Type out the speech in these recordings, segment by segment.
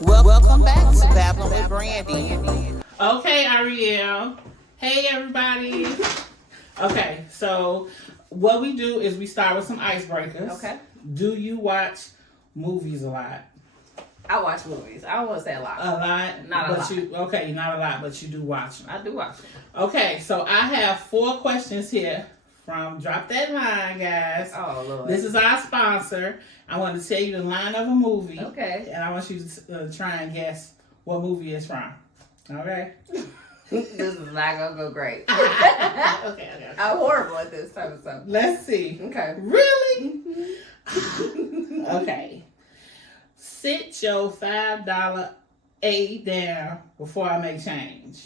Welcome back to Babbling with Brandi. Okay, Auriel. Hey, everybody. Okay, so what we do is we start with some icebreakers. Okay. Do you watch movies a lot? I watch movies. I don't want to say a lot. A lot? Not a lot. Okay, not a lot, but you do watch them. I do watch them. Okay, so I have 4 questions here from Drop That Line, guys. Oh, Lord. This is our sponsor. I want to tell you the line of a movie. Okay. And I want you to try and guess what movie it's from. Okay? This is not going to go great. Okay. I'm horrible at this type of stuff. Let's see. Okay. Really? Okay. Sit your $5 A down before I make change.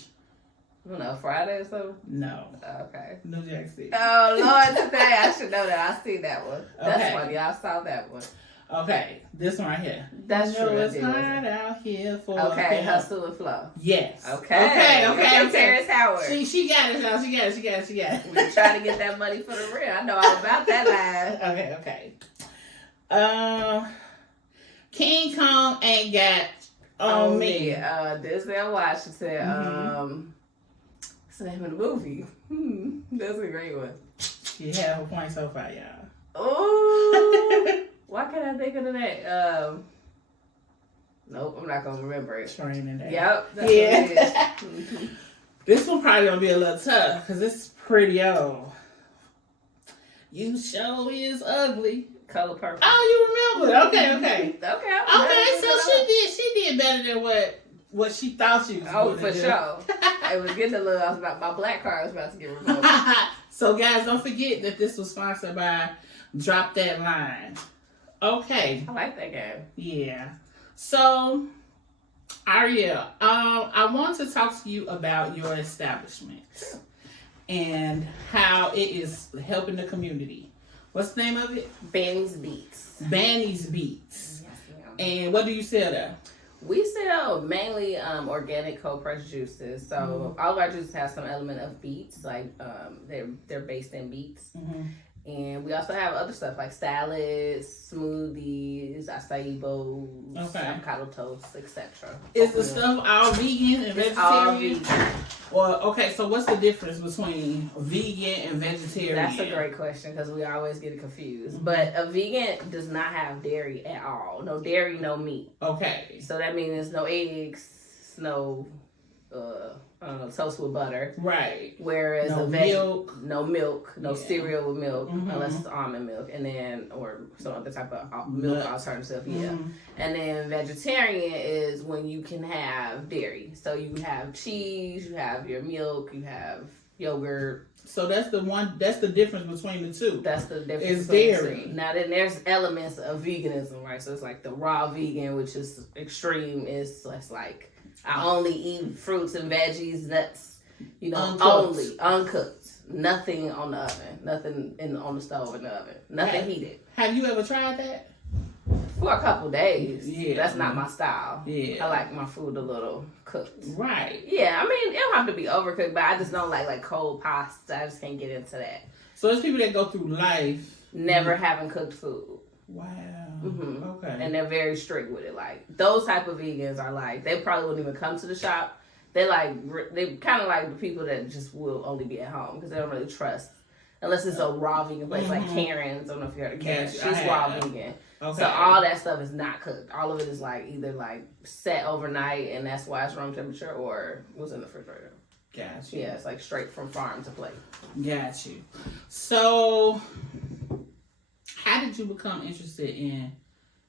I don't know, Friday or something? No. Okay. New Jack City. Oh, Lord, today I should know that. I see that one. That's Okay. funny. I saw that one. Okay. This one right here. That's You know true. I it's did, hot wasn't it? out here for Okay, a Hustle and Flow. Yes. Okay. Terrence Howard. She got it, y'all. She got it. We're trying to get that money for the rent. I know all about that line. Okay. King Kong ain't got on me. Denzel Washington. What's the name of the movie? That's a great one. You have a point so far, y'all. Oh, why can't I think of the name? Nope, I'm not gonna remember it. Training Day. Yep. That's what it is. This one probably gonna be a little tough because it's pretty old. You show is ugly. Color Purple. Oh, you remember? Okay. Okay. So she did better than what she thought she was. Oh, gonna for do. sure. It was getting a little. I was about my black card was about to get revoked. So guys, don't forget that this was sponsored by Drop That Line. Okay. I like that game. Yeah. So, Auriel, I want to talk to you about your establishment and how it is helping the community. What's the name of it? Bani's Beets. Bani's Beets. Yes, ma'am. And what do you sell there? We sell mainly organic cold pressed juices. So all of our juices have some element of beets, like they're based in beets. And we also have other stuff like salads, smoothies, acai bowls, avocado toast, etc. Is the stuff all vegan and It's all vegetarian? vegan. Or okay, so what's the difference between vegan and vegetarian? That's a great question because we always get it confused. But a vegan does not have dairy at all. No dairy, no meat. Okay. So that means no eggs, no toast with butter. Right. Whereas No no milk, no cereal with milk, unless it's almond milk, and then or some other type of milk alternative. Yeah. And then vegetarian is when you can have dairy. So you have cheese, you have your milk, you have yogurt. So that's the difference between the two. That's the difference. It's dairy. Now then there's elements of veganism, right? So it's like the raw vegan, which is extreme, is less like I only eat fruits and veggies, nuts, only uncooked. Nothing on the oven. Nothing on the stove in the oven. Nothing heated. Have you ever tried that? For a couple days. Yeah. That's not my style. Yeah. I like my food a little cooked. Right. Yeah, I mean, it don't have to be overcooked, but I just don't like cold pasta. I just can't get into that. So there's people that go through life never having cooked food. Wow. Okay. Okay. And they're very strict with it. Like those type of vegans are like they probably wouldn't even come to the shop. They kind of like the people that just will only be at home because they don't really trust unless it's a raw vegan place like Karen's. I don't know if you heard of Karen's. Yes, She's raw vegan. Okay. So all that stuff is not cooked. All of it is like either like set overnight and that's why it's room temperature or was in the refrigerator. Got you. Yeah, it's like straight from farm to plate. Got you. So how did you become interested in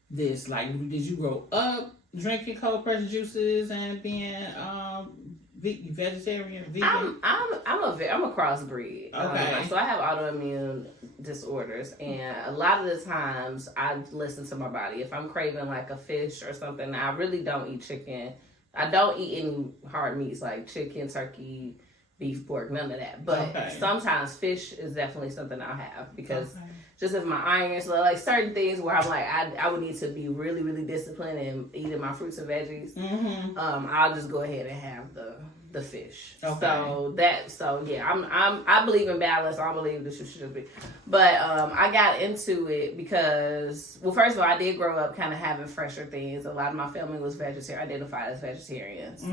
this? Like, did you grow up drinking cold pressed juices and being vegetarian, vegan? I'm a crossbreed. Okay. So I have autoimmune disorders, and a lot of the times I listen to my body. If I'm craving like a fish or something, I really don't eat chicken. I don't eat any hard meats like chicken, turkey, beef, pork, none of that. But sometimes fish is definitely something I'll have because just if my iron, so like certain things where I'm like, I would need to be really, really disciplined in eating my fruits and veggies. I'll just go ahead and have the fish. Okay. So I believe in balance. I believe this should be. But I got into it because, well, first of all, I did grow up kind of having fresher things. A lot of my family was vegetarian, identified as vegetarians.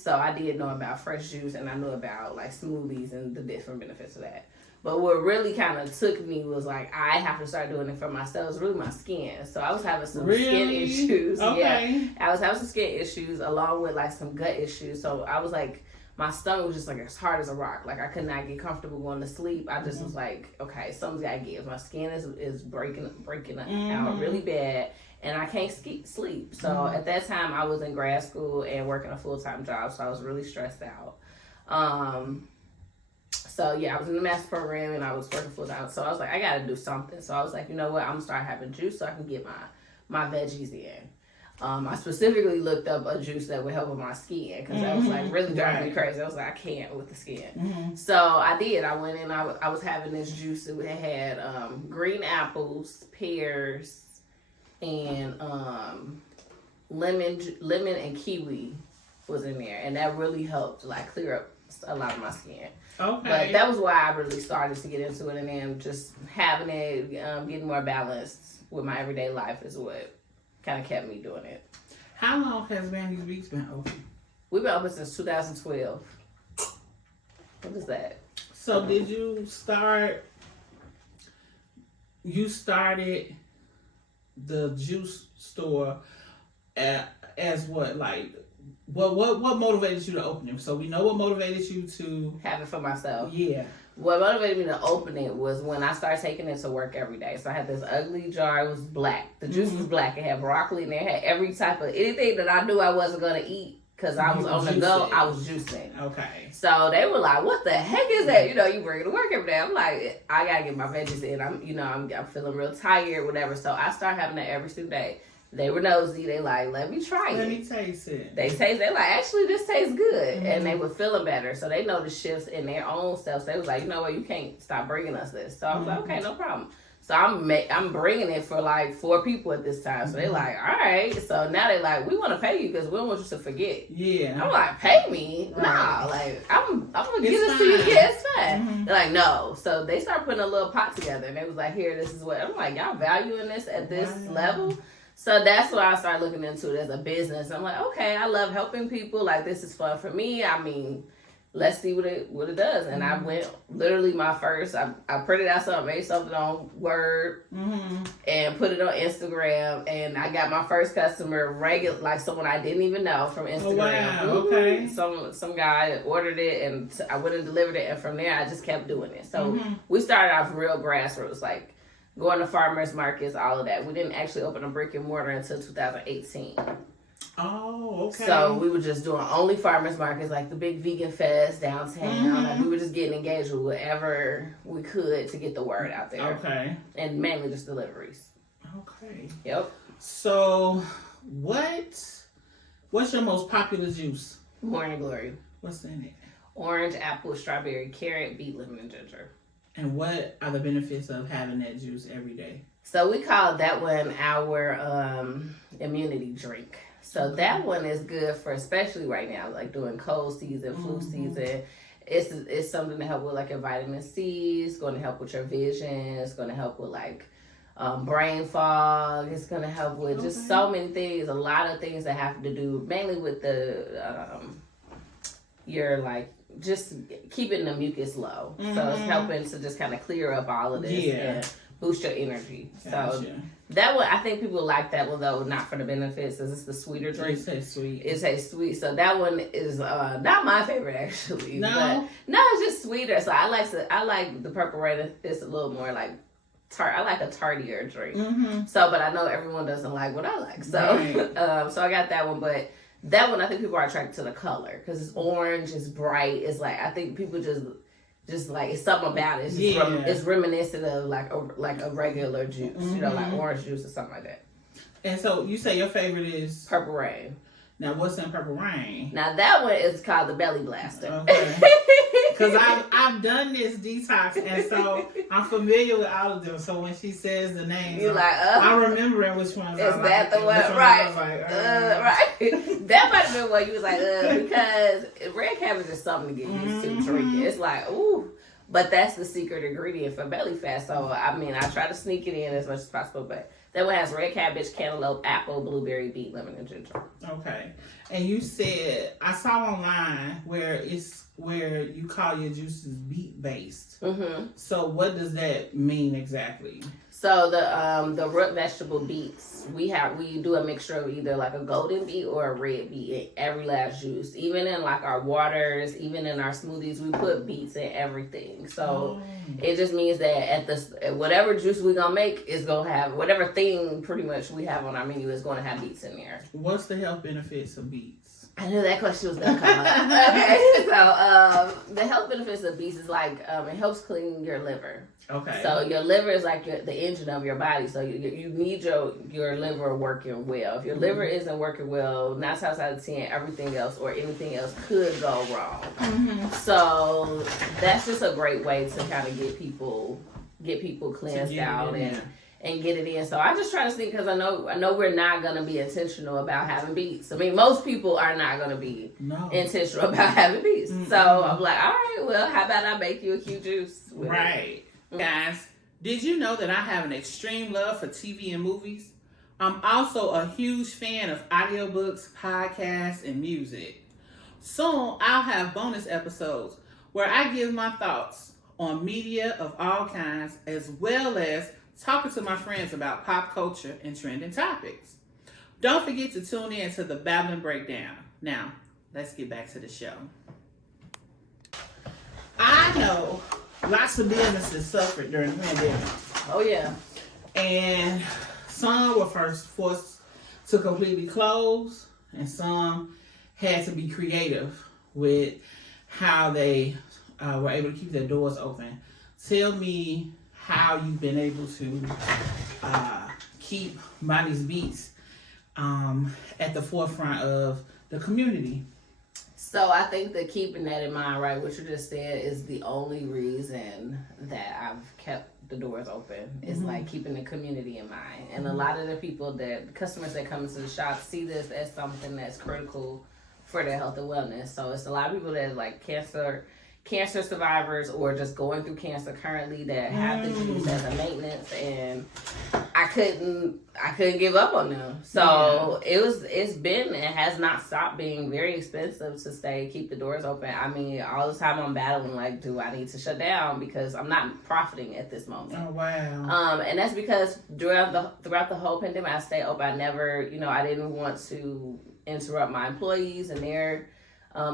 So I did know about fresh juice, and I knew about like smoothies and the different benefits of that. But what really kind of took me was like, I have to start doing it for myself. It's really my skin. So I was having some skin issues. Okay. Yeah. I was having some skin issues along with like some gut issues. So I was like, my stomach was just like as hard as a rock. Like I could not get comfortable going to sleep. I just was like, okay, something's got to give. My skin is breaking out really bad. And I can't sleep. So at that time I was in grad school and working a full-time job. So I was really stressed out. So yeah, I was in the master program and I was working full time. So I was like, I gotta do something. So I was like, you know what? I'm gonna start having juice so I can get my veggies in. I specifically looked up a juice that would help with my skin because that was like really driving me crazy. I was like, I can't with the skin. So I did. I went in. I was having this juice. It had green apples, pears, and lemon and kiwi was in there, and that really helped like clear up a lot of my skin. Okay. But that was why I really started to get into it, and then just having it, getting more balanced with my everyday life is what kind of kept me doing it. How long has Bandi's Beets been open? We've been open since 2012. What is that? So did you start? You started the juice store as what, like? What motivated you to open it? So we know what motivated you to have it for myself. Yeah. What motivated me to open it was when I started taking it to work every day. So I had this ugly jar. It was black. The juice was black. It had broccoli in there. It had every type of anything that I knew I wasn't gonna eat because I was on the go. I was juicing. Okay. So they were like, "What the heck is that?" You know, you bring it to work every day. I'm like, I gotta get my veggies in. I'm feeling real tired, whatever. So I started having that every single day. They were nosy. They like, let me try it. Let me taste it. They like, actually, this tastes good. And they were feeling better. So they noticed shifts in their own self. So they was like, you know what? You can't stop bringing us this. So I was like, okay, no problem. So I'm bringing it for like 4 people at this time. So they like, all right. So now they like, we want to pay you because we don't want you to forget. Yeah. I'm like, pay me? Nah. Like, I'm going to give this to you. Yeah, it's fine. They're like, no. So they start putting a little pot together. And they was like, here, this is what. I'm like, y'all valuing this at this level? So that's why I started looking into it as a business. I'm like, okay, I love helping people. Like, this is fun for me. I mean, let's see what it does. And I went, literally my first, I printed out something, made something on Word, and put it on Instagram. And I got my first customer, like someone I didn't even know from Instagram. Oh, wow. Okay. Some guy ordered it, and I went and delivered it. And from there, I just kept doing it. So we started off real grassroots, like, going to farmers markets, all of that. We didn't actually open a brick and mortar until 2018. Oh, okay. So we were just doing only farmers markets, like the big vegan fest downtown. Like we were just getting engaged with whatever we could to get the word out there. Okay. And mainly just deliveries. Okay. Yep. So what's your most popular juice? Morning Glory. What's in it? Orange, apple, strawberry, carrot, beet, lemon, and ginger. And what are the benefits of having that juice every day? So we call that one our immunity drink. So that one is good for, especially right now, like during cold season, flu season. It's something to help with like your vitamin C. It's going to help with your vision. It's going to help with like brain fog. It's going to help with just so many things. A lot of things that have to do mainly with the your like just keeping the mucus low. So it's helping to just kind of clear up all of this and boost your energy. Gotcha. So that one, I think people like that one though, not for the benefits, because it's the sweeter drink. It tastes sweet. It tastes sweet. So that one is not my favorite actually. No, but no, it's just sweeter. So I like the Purple Rain. It's a little more like tart. I like a tartier drink. So, but I know everyone doesn't like what I like. So, so I got that one, but. That one, I think people are attracted to the color because it's orange, it's bright. It's like I think people just like it's something about it. It's, it's reminiscent of like a regular juice, you know, like orange juice or something like that. And so you say your favorite is Purple Rain. Now what's in Purple Rain? Now that one is called the Belly Blaster. Okay. because I've done this detox, and so I'm familiar with all of them. So when she says the names, you're like, I'm remembering which ones. Is that the one? Right. Right. That might have been what you was like, because red cabbage is something to get used to drinking. It's like, ooh. But that's the secret ingredient for belly fat. So, I mean, I try to sneak it in as much as possible. But that one has red cabbage, cantaloupe, apple, blueberry, beet, lemon, and ginger. Okay. And you said, I saw online where you call your juices beet based. Mm-hmm. So what does that mean exactly? So the root vegetable beets, we do a mixture of either like a golden beet or a red beet in every last juice. Even in like our waters, even in our smoothies, we put beets in everything. So it just means that at whatever juice we're gonna make is gonna have whatever thing pretty much we have on our menu is gonna have beets in there. What's the health benefits of beets? I knew that question was gonna come up. Okay, so the health benefits of beets is like it helps clean your liver. Okay. So your liver is like the engine of your body. So you need your liver working well. If your liver isn't working well, 9 times out of 10, everything else or anything else could go wrong. Mm-hmm. So that's just a great way to kind of get people cleansed out and get it in. So I just try to sneak because I know we're not gonna be intentional about having beets. I mean, most people are not gonna be intentional about having beets. Mm-hmm. So I'm like, all right, well, how about I make you a cute juice? Right. Guys, did you know that I have an extreme love for TV and movies? I'm also a huge fan of audiobooks, podcasts, and music. Soon, I'll have bonus episodes where I give my thoughts on media of all kinds, as well as talking to my friends about pop culture and trending topics. Don't forget to tune in to the Babbling Breakdown. Now, let's get back to the show. I know lots of businesses suffered during the pandemic. Oh, yeah. And some were first forced to completely close, and some had to be creative with how they were able to keep their doors open. Tell me how you've been able to keep Bani's Beets at the forefront of the community. So I think that keeping that in mind, right, what you just said is the only reason that I've kept the doors open. Is like keeping the community in mind. And a lot of the customers that come into the shop see this as something that's critical for their health and wellness. So it's a lot of people that like cancer survivors or just going through cancer currently that have the juice as a maintenance, and I couldn't give up on them. So it has not stopped being very expensive to keep the doors open. I mean, all the time I'm battling like, do I need to shut down because I'm not profiting at this moment. Oh wow. And that's because throughout the whole pandemic I stayed open. I never, I didn't want to interrupt my employees and their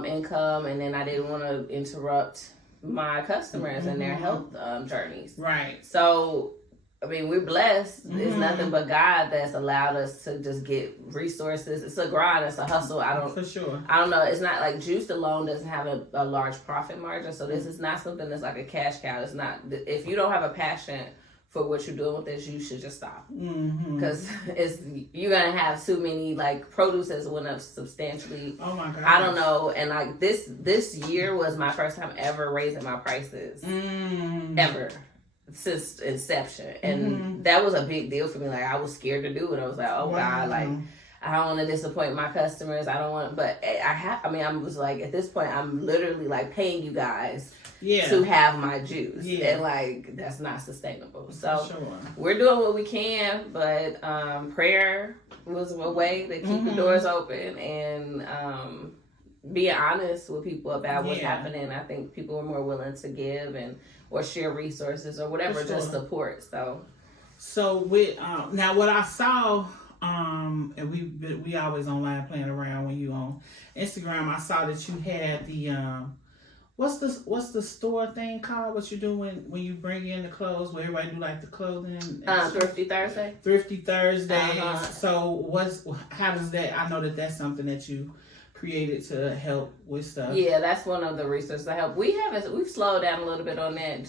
income, and then I didn't want to interrupt my customers and their health journeys. Right. So, I mean, we're blessed. It's nothing but God that's allowed us to just get resources. It's a grind. It's a hustle. For sure. I don't know. It's not like juice alone doesn't have a large profit margin. So this is not something that's like a cash cow. It's not. If you don't have a passion for what you're doing with this, you should just stop. Because you're gonna have too many, like, produce has went up substantially. Oh my god. I don't know, and like this year was my first time ever raising my prices ever since inception, and that was a big deal for me. Like, I was scared to do it. I was like, oh god, like, I don't want to disappoint my customers. I don't want, but I was like, at this point, I'm literally like paying you guys to have my juice. And like, that's not sustainable. So we're doing what we can, but prayer was a way to keep the doors open, and being honest with people about what's happening. I think people are more willing to give or share resources or whatever, just support. So with now what I saw, and we always online playing around when you on Instagram, I saw that you had the what's the store thing called? What you do when you bring in the clothes, where everybody do like the clothing? Thrifty Thursday. Thrifty Thursdays. So how does that? I know that's something that you created to help with stuff. Yeah, that's one of the resources to help. We've slowed down a little bit on that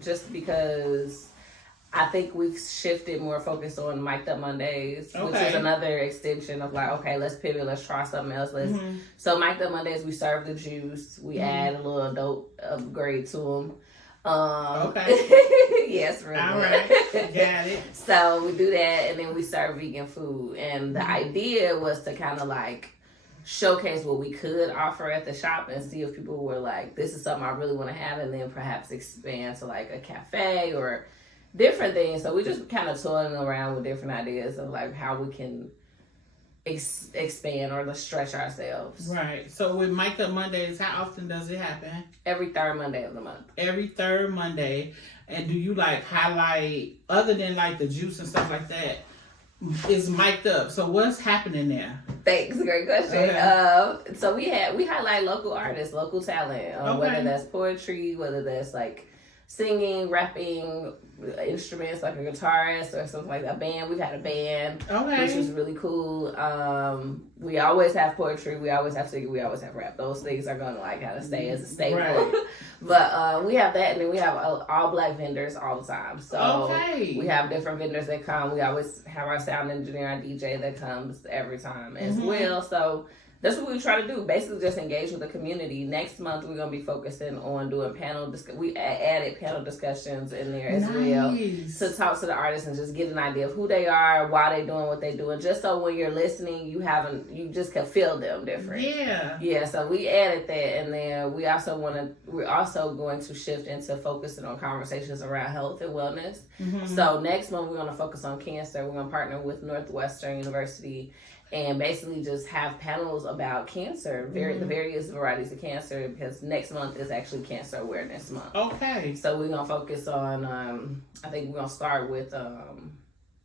just because I think we've shifted more focus on Mic'd Up Mondays, which is Okay. another extension of like, okay, let's pivot, let's try something else. So Mic'd Up Mondays, we serve the juice, we add a little adult upgrade to them. Okay. Yes, really. All right. Got it. So we do that, and then we serve vegan food. And the idea was to kind of like showcase what we could offer at the shop and see if people were like, this is something I really want to have, and then perhaps expand to like a cafe or different things. So we just kind of toying around with different ideas of like how we can expand or to stretch ourselves. Right. So with Mic'd Up Mondays, how often does it happen? Every third Monday of the month. Every third Monday. And do you like highlight, other than like the juice and stuff like that, is mic'd up? So what's happening there? Thanks, great question. Okay. So we highlight local artists, local talent, Okay. whether that's poetry, whether that's like singing, rapping, instruments like a guitarist or something like that. A band. We've had a band, Okay. which was really cool. We always have poetry. We always have singing. We always have rap. Those things are going to like kind of stay as a staple. Right. But we have that, and then we have all black vendors all the time. So Okay. we have different vendors that come. We always have our sound engineer and DJ that comes every time as well. So that's what we try to do. Basically, just engage with the community. Next month, we're gonna be focusing on doing panel. We added panel discussions in there as well to talk to the artists and just get an idea of who they are, why they doing what they doing. Just so when you're listening, you just can feel them different. Yeah. Yeah. So we added that, and then we're also going to shift into focusing on conversations around health and wellness. So next month, we're gonna focus on cancer. We're gonna partner with Northwestern University and basically just have panels about cancer, the various varieties of cancer, because next month is actually Cancer Awareness Month. Okay. So we're going to focus on, I think we're going to start with,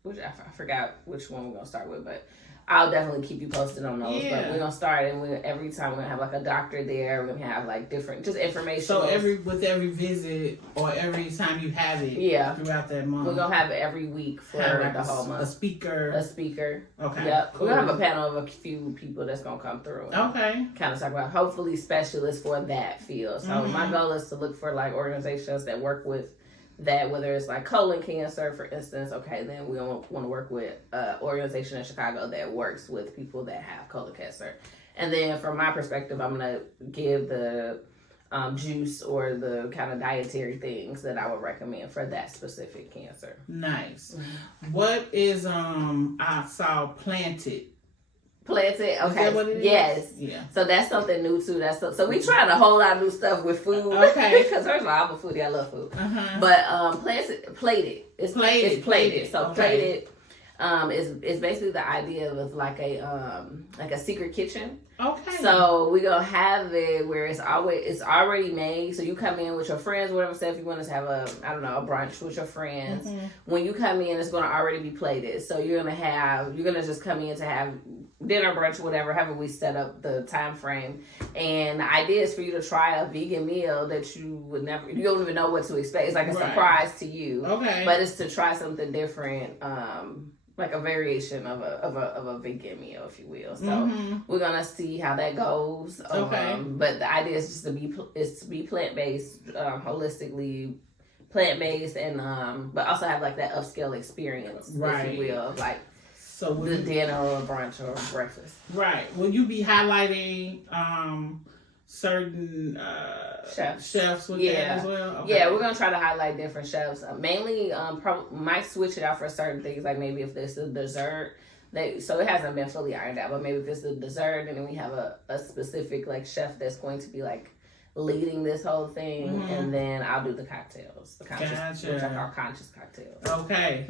which I forgot which one we're going to start with, but I'll definitely keep you posted on those. Yeah. But we're going to start, and every time we're going to have like a doctor there. We're going to have like different, just information. So with every visit or every time you have it throughout that month. We're going to have it every week for like the whole month. A speaker. Okay. Cool. Yep. We're going to have a panel of a few people that's going to come through. Okay. Kind of talk about, hopefully, specialists for that field. So my goal is to look for like organizations that work with that, whether it's like colon cancer, for instance. Okay, then we want to work with an organization in Chicago that works with people that have colon cancer. And then from my perspective, I'm going to give the juice or the kind of dietary things that I would recommend for that specific cancer. Nice. What is I saw planted. Planted, okay. Is that what it is? Yes. Yeah. So that's something new too. So we trying a whole lot of new stuff with food. Okay. Because first of all, I'm a foodie. I love food. Uh-huh. But plated. It's plated. So Okay. plated is basically the idea of like a secret kitchen. Okay. So we're gonna have it where it's already made. So you come in with your friends, whatever. Say if you want to have a brunch with your friends, when you come in, it's gonna already be plated. So you're gonna just come in to have dinner, brunch, whatever. However we set up the time frame. And the idea is for you to try a vegan meal that you don't even know what to expect. It's like a surprise to you. Okay. But it's to try something different. Like a variation of a vegan meal, if you will. So we're gonna see how that goes. Okay. But the idea is just to be plant based, holistically plant based, and but also have like that upscale experience, if you will, of like the dinner or brunch or breakfast. Right. Will you be highlighting certain chefs with that as well? Okay. Yeah, we're gonna try to highlight different chefs. Mainly, might switch it out for certain things, like maybe if there's a dessert. So it hasn't been fully ironed out, but maybe if it's a dessert, and then we have a specific like chef that's going to be like leading this whole thing, and then I'll do the cocktails, which I call conscious cocktails. Okay.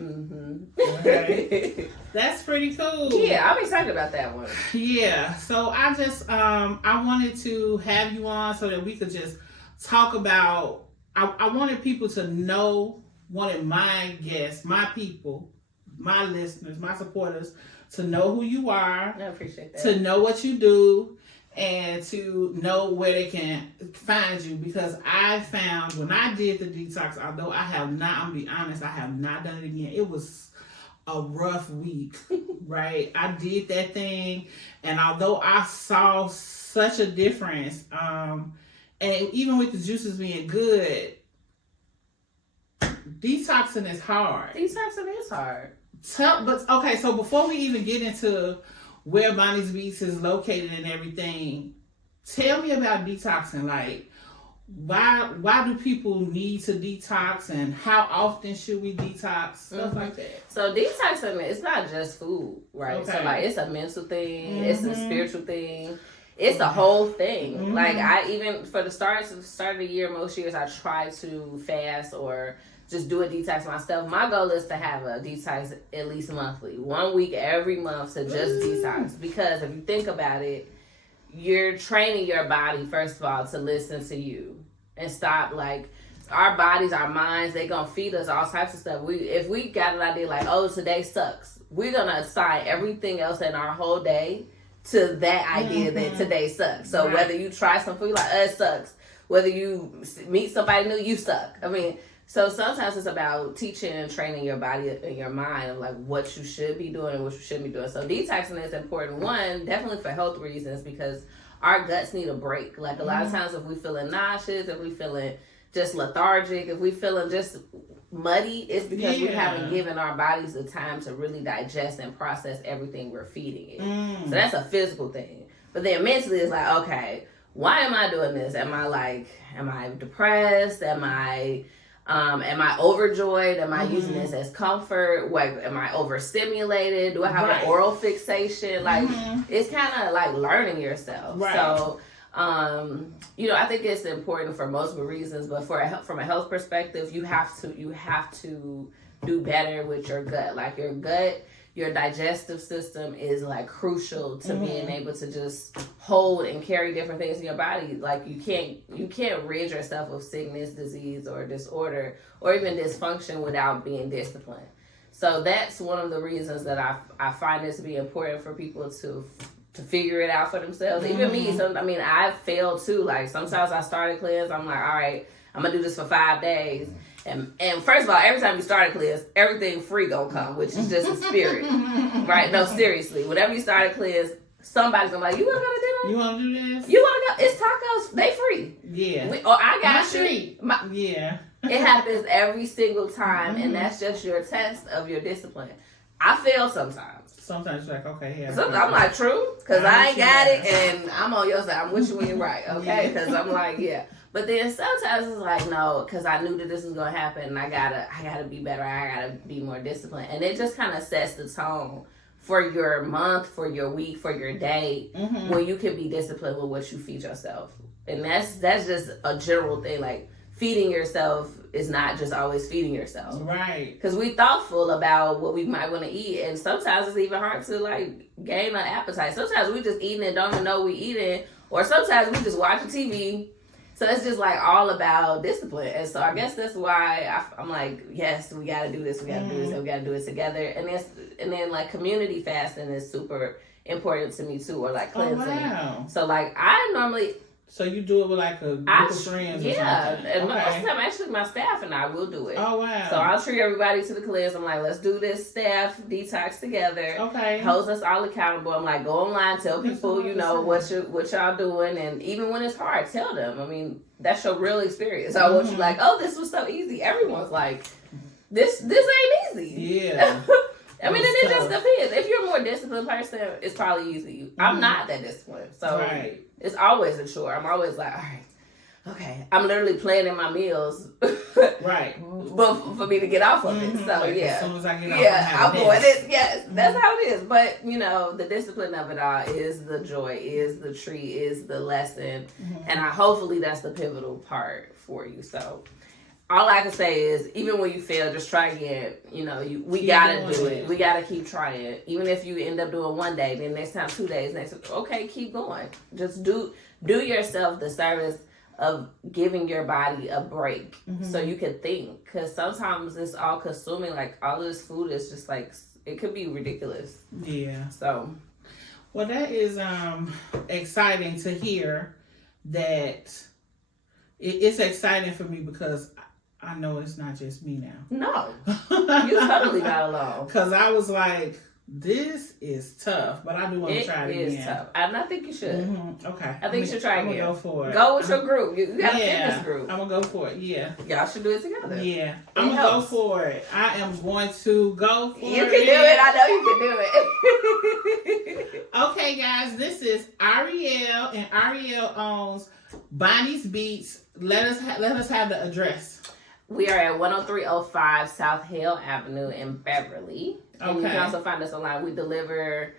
Okay. That's pretty cool. Yeah, I'm excited about that one. Yeah. So I just I wanted to have you on so that we could just talk about. I wanted people to know. Wanted my guests, my people, my listeners, my supporters to know who you are. I appreciate that. To know what you do. And to know where they can find you, because I found when I did the detox, although I'm gonna be honest, I have not done it again. It was a rough week, right? I did that thing, and although I saw such a difference, and even with the juices being good, detoxing is hard. Detoxing is hard. So before we even get into where Bani's Beets is located and everything, tell me about detoxing. Like, why do people need to detox, and how often should we detox? Stuff like that. So detoxing, it's not just food, right? Okay. So like, it's a mental thing, it's a spiritual thing, it's a whole thing. Like, I even for the start of the year, most years I try to fast or just do a detox myself. My goal is to have a detox at least monthly, 1 week every month to just detox. Because if you think about it, you're training your body, first of all, to listen to you and stop, like, our bodies, our minds, they gonna feed us all types of stuff. If we got an idea like, oh, today sucks, we're gonna assign everything else in our whole day to that idea that today sucks. So whether you try some food, like, it sucks. Whether you meet somebody new, you suck. I mean, so sometimes it's about teaching and training your body and your mind of like what you should be doing and what you shouldn't be doing. So detoxing is important. One, definitely for health reasons, because our guts need a break. Like, a lot of times if we feeling nauseous, if we feeling just lethargic, if we feeling just muddy, it's because we haven't given our bodies the time to really digest and process everything we're feeding it. So that's a physical thing. But then mentally it's like, okay, why am I doing this? Am I depressed? Am I overjoyed? Am I using this as comfort? Like, am I overstimulated? Do I have an oral fixation? Like, it's kind of like learning yourself. Right. So, I think it's important for multiple reasons, but from a health perspective, you have to do better with your gut. Like, your gut, your digestive system is like crucial to being able to just hold and carry different things in your body. Like, you can't rid yourself of sickness, disease, or disorder, or even dysfunction without being disciplined. So that's one of the reasons that I find it to be important for people to figure it out for themselves. Even me, I failed too. Like, sometimes I started cleanse, I'm like, all right, I'm gonna do this for 5 days. And first of all, every time you start a cleanse, everything free gonna come, which is just a spirit. Right? No, seriously. Whenever you start a cleanse, somebody's gonna be like, you wanna go to dinner? You wanna do this? You wanna go? It's tacos. They free. Yeah. I got you. Yeah. It happens every single time, and that's just your test of your discipline. I fail sometimes. Sometimes you're like, okay, yeah. Sometimes I'm like, true, because I ain't got it, and I'm on your side. I'm with you when you're right, okay? Because I'm like, yeah. But then sometimes it's like, no, because I knew that this was gonna happen, and I gotta be better. I gotta be more disciplined, and it just kind of sets the tone for your month, for your week, for your day, when you can be disciplined with what you feed yourself. And that's just a general thing. Like, feeding yourself is not just always feeding yourself. Right. Because we thoughtful about what we might want to eat. And sometimes it's even hard to, like, gain an appetite. Sometimes we just eating and don't even know we eating. Or sometimes we just watching TV. So it's just, like, all about discipline. And so I guess that's why I'm like, yes, we got to do this. We got to do this. And we got to do it together. And then, like, community fasting is super important to me, too. Or, like, cleansing. Oh, wow. So, like, I normally... So you do it with like a group of friends or something? And most of the time, actually, my staff and I will do it. Oh, wow. So I'll treat everybody to the cleanse. I'm like, let's do this staff detox together. Okay. Holds us all accountable. I'm like, go online, tell people, what y'all doing. And even when it's hard, tell them. I mean, that's your real experience. I want you like, oh, this was so easy. Everyone's like, this ain't easy. Yeah. I mean, it just depends. If you're a more disciplined person, it's probably easy. I'm not that disciplined. So it's always a chore. I'm always like, all right, okay. I'm literally planning my meals. Right. But for me to get off of it. So, like, yeah. As soon as I get off, I'm doing it. Yes, that's how it is. But, the discipline of it all is the joy, is the treat, is the lesson. And hopefully that's the pivotal part for you. So, all I can say is, even when you fail, just try again. We gotta do it. We gotta keep trying. Even if you end up doing 1 day, then next time 2 days, okay, keep going. Just do yourself the service of giving your body a break so you can think. Because sometimes it's all consuming. Like, all of this food is just like, it could be ridiculous. Yeah. So. Well, that is exciting to hear that. It's exciting for me because I know it's not just me now. No, you totally not alone. Because I was like, This is tough, but I do want to try it again. It is tough. And I think you should. Okay. I think you should try it again. I'm going to go for it. Go with your group. You got a fitness group. I'm going to go for it. Yeah. Y'all should do it together. Yeah. I'm going to go for it. I am going to go for it. You can do it. I know you can do it. Okay, guys. This is Auriel, and Auriel owns Bani's Beets. Let us have the address. We are at 10305 South Hill Avenue in Beverly. And you can also find us online. We deliver,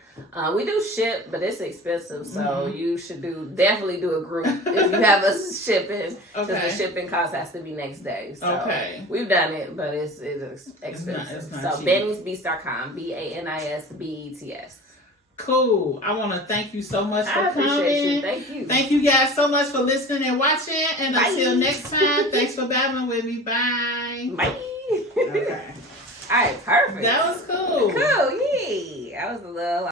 we do ship, but it's expensive. So you should definitely do a group if you have us shipping. Because the shipping cost has to be next day. So we've done it, but it's expensive. It's not so cheap. BanisBeets.com, BANISBETS. Cool. I want to thank you so much for coming. You. Thank you. Thank you guys so much for listening and watching. And Bye. until next time, thanks for babbling with me. Bye. Bye. Okay. All right, perfect. That was cool. Cool, yay. I was a little